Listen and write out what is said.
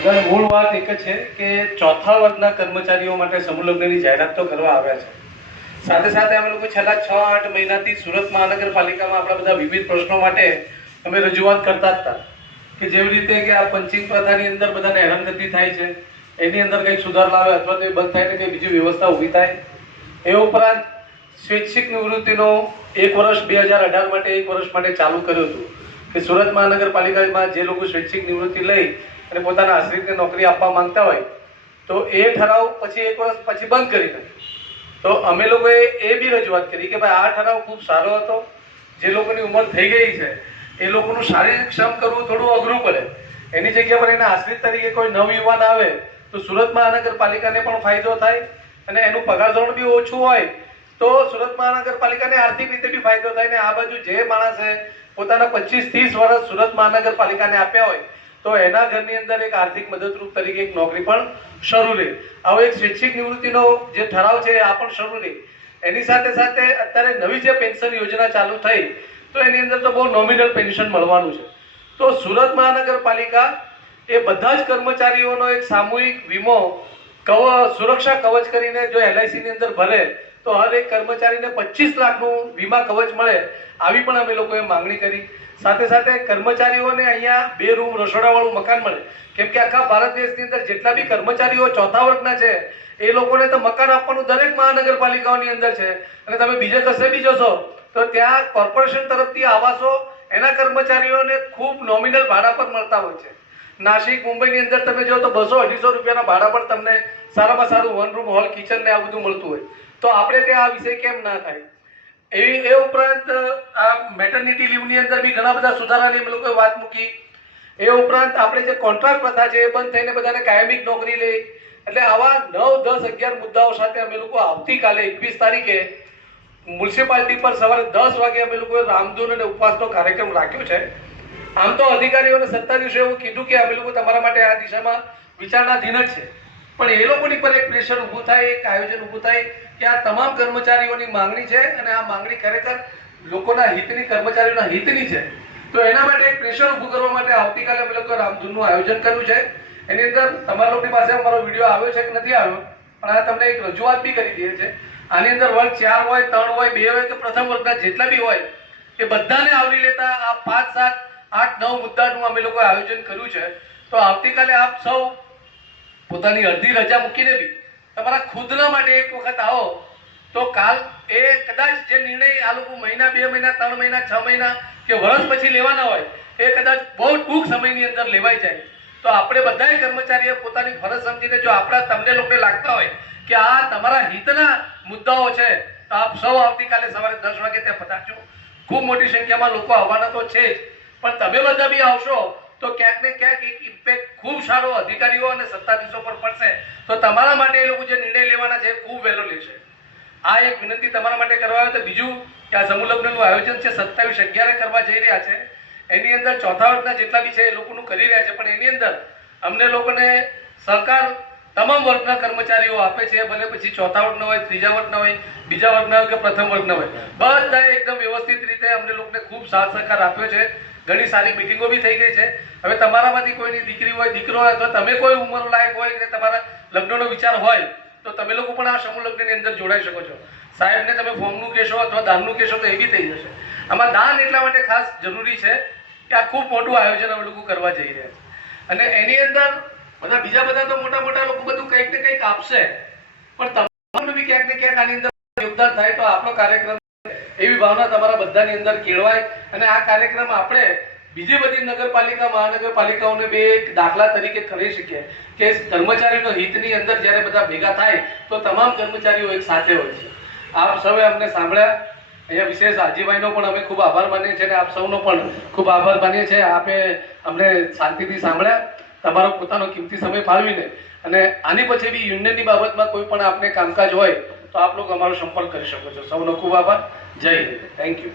બધાની મૂળ વાત એક જ છે કે ચોથા વર્ગના કર્મચારીઓ માટે સમૂહ લગ્નની જાહેરાત તો કરવા આવ્યા છે. સાથે સાથે અમે લોકો છેલ્લા 6-8 મહિનાથી સુરત મહાનગરપાલિકામાં આપણા બધા વિવિધ પ્રશ્નો માટે અમે રજૂઆત કરતા જ હતા કે જેવી રીતે કે આ પંચિંગ પ્રથાની અંદર બધાને હેરાનગતિ થાય છે, એની અંદર કંઈક સુધાર લાવે અથવા તો એ બંધ થાય ને કંઈ બીજી વ્યવસ્થા ઊભી થાય. એ ઉપરાંત સ્વૈચ્છિક નિવૃત્તિનો 1 વર્ષ 2018 માટે 1 વર્ષ માટે ચાલુ કર્યું હતું કે સુરત મહાનગરપાલિકામાં જે લોકો સ્વૈચ્છિક નિવૃત્તિ લઈ અને પોતાના આશ્રિતને નોકરી આપવા માંગતા હોય તો એ ઠરાવ પછી 1 વર્ષ પછી બંધ કરી નાખે. તો અમે લોકોએ એ બી રજૂઆત કરી કે ભાઈ આ ઠરાવ ખૂબ સારો હતો. જે લોકોની ઉંમર થઈ ગઈ છે એ લોકોનું શારીરિક શ્રમ કરવું થોડું અઘરું પડે, એની જગ્યા પર એના આશ્રિત તરીકે કોઈ નવયુવાન આવે તો સુરત મહાનગરપાલિકાને પણ ફાયદો થાય અને એનું પગાર ધોરણ બી ઓછું હોય તો સુરત મહાનગરપાલિકાને આર્થિક રીતે બી ફાયદો થાય. ને આ બાજુ જે માણસે પોતાના 25-30 વર્ષ સુરત મહાનગરપાલિકાને આપ્યા હોય તો એના ઘરની અંદર એક આર્થિક મદદરૂપ તરીકે એક નોકરી પણ શરૂ રહે. આવો એક સ્વૈચ્છિક નિવૃત્તિનો જે ઠરાવ છે આ પણ શરૂ રહે. એની સાથે સાથે અત્યારે નવી જે પેન્શન યોજના ચાલુ થઈ તો એની અંદર તો બહુ નોમિનલ પેન્શન મળવાનું છે. તો સુરત મહાનગરપાલિકા એ બધા જ કર્મચારીઓનો એક સામૂહિક વીમો સુરક્ષા કવચ કરીને જો LIC ની અંદર ભરે તો હર એક કર્મચારીને 25 લાખનું વીમા કવચ મળે, આવી પણ અમે લોકોએ માંગણી કરી. સાથે સાથે કર્મચારીઓને અહીંયા 2 રૂમ રસોડાવાળું મકાન મળે, કેમ કે આખા ભારત દેશની અંદર જેટલા બી કર્મચારીઓ ચોથા વર્ગના છે એ લોકોને તો મકાન આપવાનું દરેક મહાનગરપાલિકાઓની અંદર છે. અને તમે બીજે કશે બી જશો તો ત્યાં કોર્પોરેશન તરફથી આવાસો એના કર્મચારીઓને ખૂબ નોમિનલ ભાડા પર મળતા હોય છે. નાસિક, મુંબઈની અંદર તમે જો તો 200-250 રૂપિયાના ભાડા પર તમને સારામાં સારું 1 રૂમ, હોલ, કિચન ને આ બધું મળતું હોય. તો આપણે ત્યાં આ વિષય કેમ ના થાય? એ ઉપરાંત આ મેટર્નિટી લીવની અંદર બી ઘણા બધા સુધારાની અમે લોકોએ વાત મૂકી. એ ઉપરાંત આપણે જે કોન્ટ્રાક્ટ પ્રથા છે એ બંધ થઈને બધાને કાયમિક નોકરી લે. એટલે આવા 9, 10, 11 મુદ્દાઓ સાથે અમે લોકો આવતીકાલે 21 તારીખે મ્યુનિસિપાલિટી પર સવારે 10 વાગે અમે લોકોએ રામધૂન અને ઉપવાસનો કાર્યક્રમ રાખ્યો છે. આમ તો અધિકારીઓને સત્તાધીશો એવું કીધું કે અમે લોકો તમારા માટે આ દિશામાં વિચારણાધીન જ છે, પણ એ લોકોની પર એક પ્રેશર ઊભું થાય, એક આયોજન ઊભું થાય કે આ તમામ કર્મચારીઓની માંગણી છે અને આ માંગણી ખરેખર લોકોના હિતની, કર્મચારીઓના હિતની છે. તો એના માટે એક પ્રેશર ઊભું કરવા માટે આવતીકાલે અમે લોકો રામધૂનનું આયોજન કર્યું છે. એની અંદર તમારા લોકોની પાસે અમારો વિડીયો આવ્યો છે કે નથી આવ્યો, પણ આ તમને એક રજૂઆત બી કરી દઈએ છે. આની અંદર વર્ગ 4 હોય, 3 હોય, 2 હોય કે પ્રથમ વર્ગના જેટલા બી હોય એ બધાને આવરી લેતા આ 5, 7, 8, 9 મુદ્દાનું અમે લોકોએ આયોજન કર્યું છે. તો આવતીકાલે આપ સૌ પોતાની અડધી રજા મૂકીને બી તમારા ખુદના માટે એક વખત આવો તો કાલ એ કદાચ જે નિર્ણય આ લોકો મહિના, 2 મહિના, 3 મહિના, 6 મહિના કે વર્ષ પછી લેવાના હોય એ કદાચ બહુ ટૂંક સમયની અંદર લેવાઈ જાય. તો આપણે બધાય કર્મચારીએ પોતાની ફરજ સમજીને જો આપણા તમને લોકોને લાગતા હોય કે આ તમારા હિતના મુદ્દાઓ છે તો આપ સૌ આવતીકાલે સવારે 10 વાગે ત્યાં પધારજો. ખૂબ મોટી સંખ્યામાં લોકો આવવાના તો છે જ, પણ તમે બધા બી આવશો તો ક્યાંક ને ક્યાંક એક ઇમ્પેક્ટ ખૂબ સારો અધિકારીઓ અને સત્તાધીશો પર પડશે. તો તમારા માટે એ લોકો જે નિર્ણય લેવાના છે એ ખૂબ વહેલો લેશે. આ એક વિનંતી તમારા માટે કરવા આવે. તો બીજું કે આ સમૂહ લગ્નનું આયોજન છે 27/11 કરવા જઈ રહ્યા છે. એની અંદર ચોથા વર્ગના જેટલા બી છે એ લોકોનું કરી રહ્યા છે, પણ એની અંદર અમને લોકોને સહકાર તમામ વર્ગના કર્મચારીઓ આપે છે, ભલે પછી ચોથા વર્ગના હોય, ત્રીજા વર્ગના હોય, બીજા વર્ગના હોય કે પ્રથમ વર્ગના હોય, બધા એકદમ વ્યવસ્થિત રીતે અમને લોકોને ખૂબ સાથ સહકાર આપ્યો છે. ઘણી સારી મિટિંગો બી થઈ ગઈ છે. હવે તમારામાંથી કોઈની દીકરી હોય, દીકરો હોય અથવા તમે કોઈ ઉંમર લાયક હોય કે તમારા લગ્નનો વિચાર હોય તો તમે લોકો પણ આ સમૂહ લગ્નની અંદર જોડાઈ શકો છો. સાહેબને તમે ફોર્મનું કહેશો અથવા દાનનું કહેશો તો એ બી થઈ જશે. આમાં દાન એટલા માટે ખાસ જરૂરી છે કે આ ખૂબ મોટું આયોજન અમે લોકો કરવા જઈ રહ્યા છે અને એની અંદર બધા બીજા બધા તો મોટા મોટા લોકો બધું કંઈક ને કંઈક આપશે, પણ તમારું બી ક્યાંક ને ક્યાંક આની અંદર યોગદાન થાય તો આપણો કાર્યક્રમ એવી ભાવના તમારા બધાની અંદર કેળવાય. અને આ કાર્યક્રમ આપણે બીજી બધી નગરપાલિકા, મહાનગરપાલિકાઓને બે એક દાખલા તરીકે કરી શકીએ કે કર્મચારીનો હિતની અંદર જ્યારે બધા ભેગા થાય તો તમામ કર્મચારીઓ એક સાથે હોય છે. આપ સૌએ અમને સાંભળ્યા. અહીંયા વિશેષ હાજીભાઈનો પણ અમે ખૂબ આભાર માનીએ છીએ અને આપ સૌનો પણ ખૂબ આભાર માનીએ છીએ. આપે અમને શાંતિથી સાંભળ્યા, તમારો પોતાનો કિંમતી સમય ફાળવીને. અને આની પછી બી યુનિયનની બાબતમાં કોઈ પણ આપને કામકાજ હોય તો આપ લોકો અમારો સંપર્ક કરી શકો છો. સૌનો ખૂબ આભાર. જય હિન્દ. Thank you.